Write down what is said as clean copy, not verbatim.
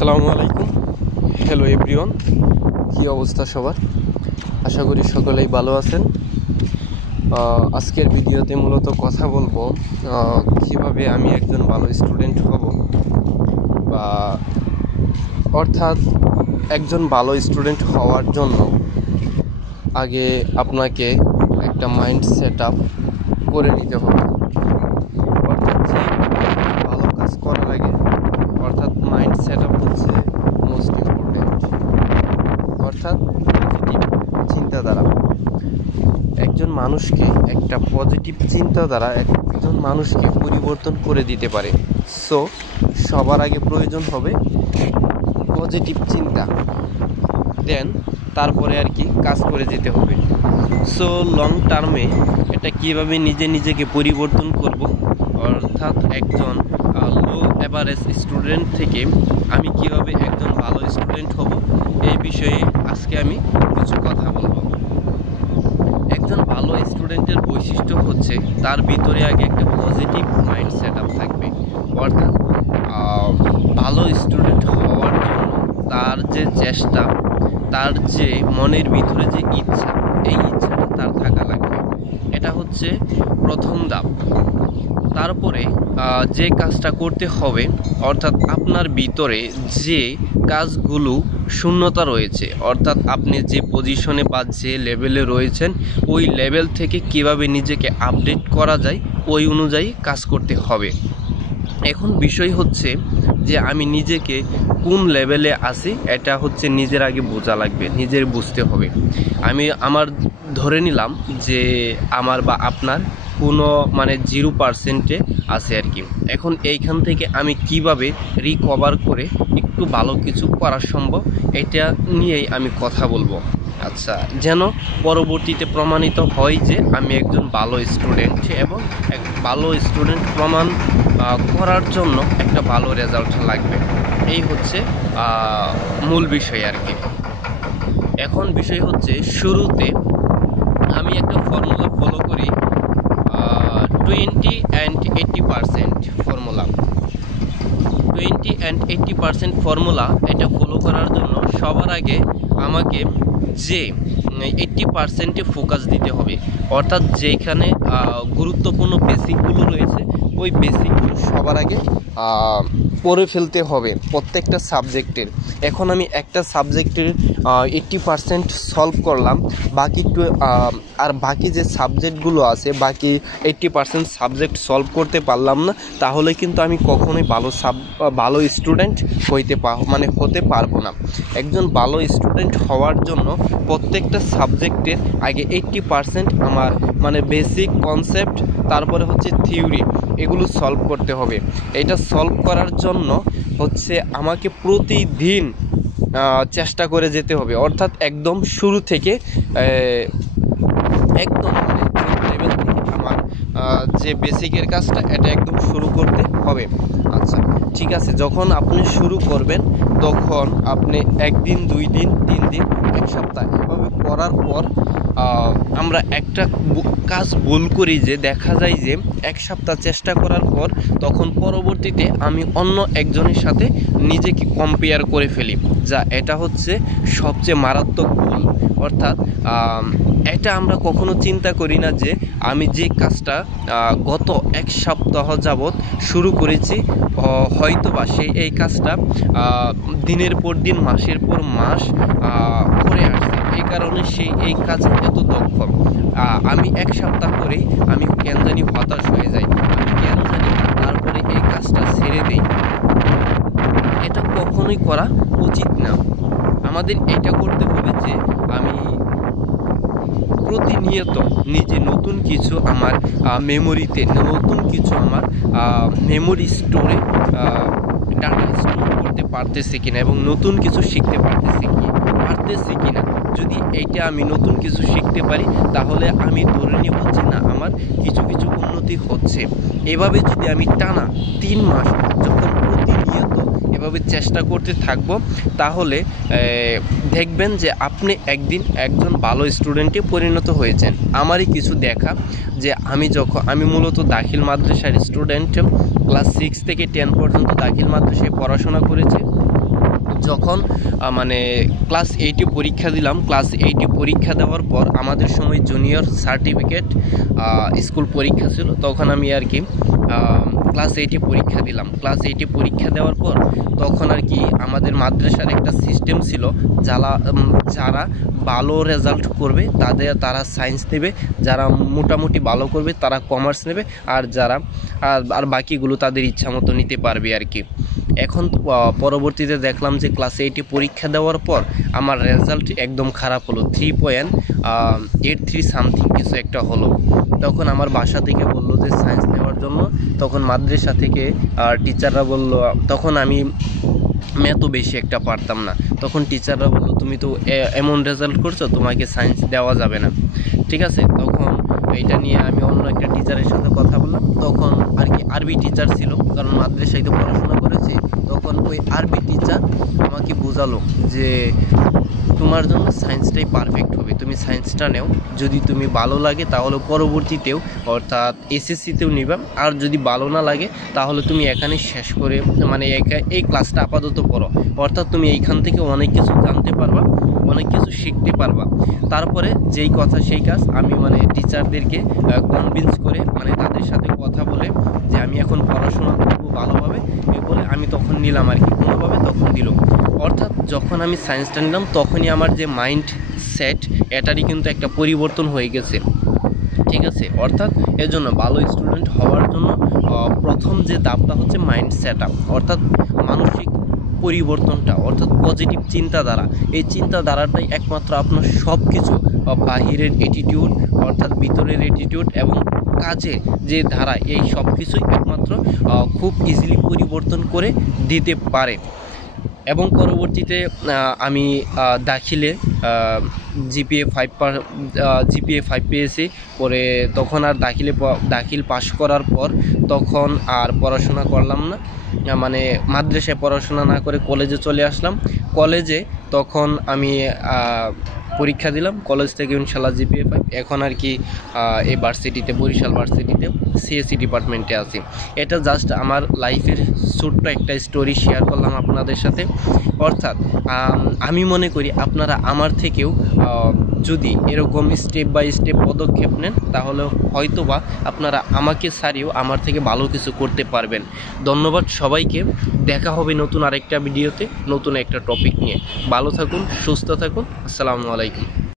আসসালামু আলাইকুম। Hello everyone, কী অবস্থা সবার? আশা করি সকলেই ভালো আছেন। আজকের ভিডিওতে মূলত কথা বলবো কিভাবে আমি একজন ভালো স্টুডেন্ট হব, বা অর্থাৎ একজন ভালো স্টুডেন্ট হওয়ার জন্য আগে আপনাকে একটা মাইন্ড সেট আপ করে নিতে হবে। অর্থাৎ যে ভালো কাজ করার আগে অর্থাৎ মাইন্ড সেট আপ হচ্ছে মোস্ট ইম্পর্টেন্ট। অর্থাৎ পজিটিভ চিন্তাধারা একজন মানুষকে, একটা পজিটিভ চিন্তাধারা একজন মানুষকে পরিবর্তন করে দিতে পারে। সো সবার আগে প্রয়োজন হবে পজিটিভ চিন্তা, দেন তারপরে আর কি কাজ করে যেতে হবে। সো লং টার্মে এটা কীভাবে নিজেকে পরিবর্তন করব, অর্থাৎ একজন লো অ্যাভারেজ স্টুডেন্ট থেকে আমি কিভাবে একজন ভালো স্টুডেন্ট হব, এই বিষয়ে আজকে আমি কিছু কথা বলবো। একজন ভালো স্টুডেন্টের বৈশিষ্ট্য হচ্ছে তার ভিতরে আগে একটা পজিটিভ মাইন্ড সেট আপ থাকবে। অর্থাৎ ভালো স্টুডেন্ট হওয়ার জন্য তার যে চেষ্টা, তার যে মনের ভিতরে যে ইচ্ছা, এই ইচ্ছাটা তার থাকা লাগবে। এটা হচ্ছে প্রথম ধাপ। তারপরে যে কাজটা করতে হবে, অর্থাৎ আপনার ভিতরে যে কাজগুলো শূন্যতা রয়েছে, অর্থাৎ আপনি যে পজিশনে বা যে লেভেলে রয়েছেন ওই লেভেল থেকে কিভাবে নিজেকে আপডেট করা যায় ওই অনুযায়ী কাজ করতে হবে। এখন বিষয় হচ্ছে যে আমি নিজেকে কোন লেভেলে আছি এটা হচ্ছে নিজের আগে বোঝা লাগবে, নিজের বুঝতে হবে। আমি ধরে নিলাম যে আমার বা আপনার কোনো 0% আছে আর কি। এখন এইখান থেকে আমি কিভাবে রিকভার করে একটু ভালো কিছু করা সম্ভব, এটা নিয়েই আমি কথা বলবো। আচ্ছা, যেন পরবর্তীতে প্রমাণিত হয় যে আমি একজন ভালো স্টুডেন্ট, এবং এক ভালো স্টুডেন্ট প্রমাণ করার জন্য একটা ভালো রেজাল্ট লাগবে। এই হচ্ছে মূল বিষয় আর কি। এখন বিষয় হচ্ছে শুরুতে আমি একটা ফর্মুলা ফলো করি, 20 and 80% ফর্মুলা। 20 and 80% ফর্মুলা এটা ফলো করার জন্য সবার আগে আমাকে যে 80%-এ ফোকাস দিতে হবে। অর্থাৎ যেখানে গুরুত্বপূর্ণ বেসিকগুলো রয়েছে ওই বেসিকগুলো সবার আগে পড়ে ফেলতে হবে প্রত্যেকটা সাবজেক্টের। এখন আমি একটা সাবজেক্টের 80% সলভ করলাম, বাকি যে সাবজেক্টগুলো আছে, বাকি 80% সাবজেক্ট সলভ করতে পারলাম না, তাহলে কিন্তু আমি কখনোই ভালো স্টুডেন্ট হতে পারবো না। একজন ভালো স্টুডেন্ট হওয়ার জন্য প্রত্যেকটা সাবজেক্টের আগে 80% আমার বেসিক কনসেপ্ট, তারপরে হচ্ছে থিওরি, এগুলো সলভ করতে হবে। এটা সলভ করার জন্য হচ্ছে আমাকে প্রতিদিন চেষ্টা করে যেতে হবে। অর্থাৎ একদম শুরু থেকে একদম লেভেল থেকে আমার যে বেসিকের কাজটা এটা একদম শুরু করতে হবে। আচ্ছা ঠিক আছে, যখন আপনি শুরু করবেন তখন আপনি 1 দিন 2 দিন 3 দিন 1 সপ্তাহ এভাবে করার পর আমরা একটা কাজ ভুল করি যে দেখা যায় যে 1 সপ্তাহ চেষ্টা করার পর তখন পরবর্তীতে আমি অন্য একজনের সাথে নিজেকে কম্পেয়ার করে ফেলি, যা এটা হচ্ছে সবচেয়ে মারাত্মক ভুল। অর্থাৎ এটা আমরা কখনো চিন্তা করি না যে আমি যে কাজটা গত 1 সপ্তাহ যাবৎ শুরু করেছি, হয়তোবা এই কাজটা দিনের পর দিন, মাসের পর মাস করে আসছে, এই কারণে এই কাজে এত দক্ষ। আমি 1 সপ্তাহ করেই আমি কেন জানি হতাশ হয়ে যাই, আমি কেন জানি তারপরে এই কাজটা ছেড়ে দেই। এটা কখনোই করা উচিত না। আমাদের এটা করতে হবে যে আমি প্রতিনিয়ত নিজে নতুন কিছু আমার মেমোরিতে, নতুন কিছু আমার মেমোরি স্টোরে ডাটা স্টোর করতে পারতেছি কিনা, এবং নতুন কিছু শিখতে পারতেছি কিনা। যদি এইটা আমি নতুন কিছু শিখতে পারি তাহলে আমি ধরে নেব যে না, আমার কিছু উন্নতি হচ্ছে। এভাবে যদি আমি টানা 3 মাস যখন প্রতিনিয়ত এভাবে চেষ্টা করতে থাকবো, তাহলে দেখবেন যে আপনি একদিন একজন ভালো স্টুডেন্টে পরিণত হয়েছেন। আমারই কিছু দেখা যে আমি মূলত দাখিল মাদ্রাসার স্টুডেন্ট, ক্লাস 6 থেকে 10 পর্যন্ত দাখিল মাদ্রাসায় পড়াশোনা করেছি। যখন মানে ক্লাস 8-এ পরীক্ষা দিলাম, ক্লাস 8-এ পরীক্ষা দেওয়ার পর আমাদের সময় জুনিয়র সার্টিফিকেট স্কুল পরীক্ষা ছিল। তখন আমি আর কি ক্লাস 8-এ পরীক্ষা দিলাম। ক্লাস 8-এ পরীক্ষা দেওয়ার পর তখন আর কি আমাদের মাদ্রাসার একটা সিস্টেম ছিল, যারা ভালো রেজাল্ট করবে তারা সায়েন্স নেবে, যারা মোটামুটি ভালো করবে তারা কমার্স নেবে, আর বাকিগুলো তাদের ইচ্ছা মতো নিতে পারবে আর কি। এখন পরবর্তীতে দেখলাম যে ক্লাস 8-এ পরীক্ষা দেওয়ার পর আমার রেজাল্ট একদম খারাপ হলো, 3.83 সামথিং কিছু একটা হলো। তখন আমার বাসা থেকে বললো যে সায়েন্স নেওয়ার জন্য। তখন মাদ্রাসা থেকে টিচাররা বললো, তখন আমি ম্যাথও বেশি একটা পারতাম না। তখন টিচাররা বললো তুমি তো এমন রেজাল্ট করছো, তোমাকে সায়েন্স দেওয়া যাবে না, ঠিক আছে। তখন এটা নিয়ে আমি অন্য একটা টিচারের সাথে কথা বললাম। তখন আর কি আরবি টিচার ছিল, কারণ মাদ্রাসায় তো পড়াশোনা করেছি। তখন ওই আরবি টিচার আমাকে বোঝালো যে তোমার জন্য সায়েন্সটাই পারফেক্ট হবে, তুমি সায়েন্সটা নেও, যদি তুমি ভালো লাগে তাহলে পরবর্তীতেও অর্থাৎ এসএসসিতেও নিবা, আর যদি ভালো না লাগে তাহলে তুমি এখানে শেষ করে মানে এই ক্লাসটা আপাতত পড়ো, অর্থাৎ তুমি এইখান থেকে অনেক কিছু জানতে পারবা, অনেক কিছু শিখতে পারবা। তারপরে যেই কথা সেই কাজ, আমি মানে টিচারদেরকে কনভিন্স করে মানে তাদের সাথে কথা বলে যে আমি এখন পড়াশোনা করবো ভালোভাবে, এই বলে আমি তখন নিলাম আর কি, কোনোভাবে তখন দিল। অর্থাৎ যখন আমি সায়েন্সটা নিলাম তখনই আমার যে মাইন্ড সেট এটারই কিন্তু একটা পরিবর্তন হয়ে গেছে, ঠিক আছে। অর্থাৎ এর জন্য ভালো স্টুডেন্ট হওয়ার জন্য প্রথম যে ধাপটা হচ্ছে মাইন্ড সেট আপ, অর্থাৎ মানসিক পরিবর্তনটা, অর্থাৎ পজিটিভ চিন্তাধারা। এই চিন্তাধারাটাই একমাত্র আপনার সব কিছু বাহিরের অ্যাটিটিউড অর্থাৎ ভিতরের অ্যাটিটিউড এবং কাজে যে ধারা, এই সব কিছুই একমাত্র খুব ইজিলি পরিবর্তন করে দিতে পারে। এবং পরবর্তীতে আমি দাখিলে জিপিএ 5 পেয়েছি। পরে তখন আর দাখিল পাশ করার পর তখন আর পড়াশোনা করলাম না, মানে মাদ্রাসায় পড়াশোনা না করে কলেজে চলে আসলাম। কলেজে তখন আমি পরীক্ষা দিলাম, কলেজ থেকে ইনশাল্লাহ জিপিএ 5। এখন আর কি এই ভার্সিটিতে, বরিশাল ভার্সিটিতে সিএসসি ডিপার্টমেন্টে আছি। এটা জাস্ট আমার লাইফের ছোট্ট একটা স্টোরি শেয়ার করলাম আপনাদের সাথে। অর্থাৎ আমি মনে করি আপনারা আমার থেকেও যদি এরকম স্টেপ বাই স্টেপ পদক্ষেপ নেন তাহলে হয়তোবা আপনারা আমাকে ছাড়িয়েও আমার থেকে ভালো কিছু করতে পারবেন। ধন্যবাদ সবাইকে, দেখা হবে নতুন আরেকটা ভিডিওতে নতুন একটা টপিক নিয়ে। ভালো থাকুন, সুস্থ থাকুন, আসসালামু আলাইকুম।